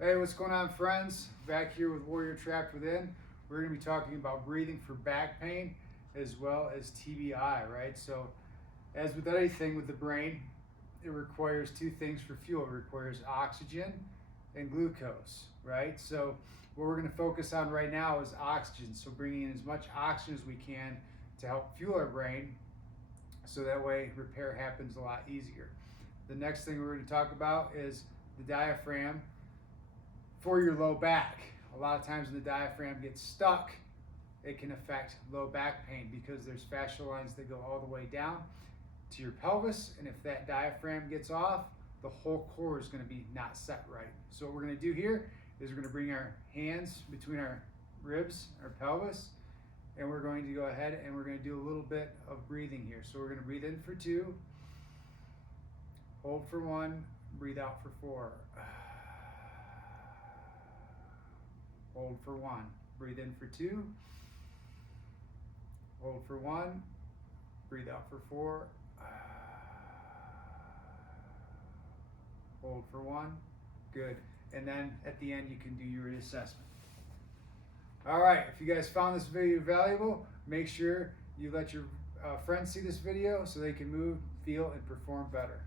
Hey, what's going on, friends? Back here with Warrior Trapped Within. We're going to be talking about breathing for back pain as well as TBI, right? So, as with anything with the brain, it requires two things for fuel. It requires oxygen and glucose, right? So, what we're going to focus on right now is oxygen. So, bringing in as much oxygen as we can to help fuel our brain so that way repair happens a lot easier. The next thing we're going to talk about is the diaphragm for your low back. A lot of times when the diaphragm gets stuck, it can affect low back pain because there's fascial lines that go all the way down to your pelvis, and if that diaphragm gets off, the whole core is going to be not set right. So what we're going to do here is we're going to bring our hands between our ribs, our pelvis, and we're going to go ahead and we're going to do a little bit of breathing here. So we're going to breathe in for 2, hold for 1, breathe out for 4. Hold for 1. Breathe in for 2. Hold for 1. Breathe out for 4. Hold for 1. Good. And then at the end, you can do your reassessment. All right. If you guys found this video valuable, make sure you let your friends see this video so they can move, feel, and perform better.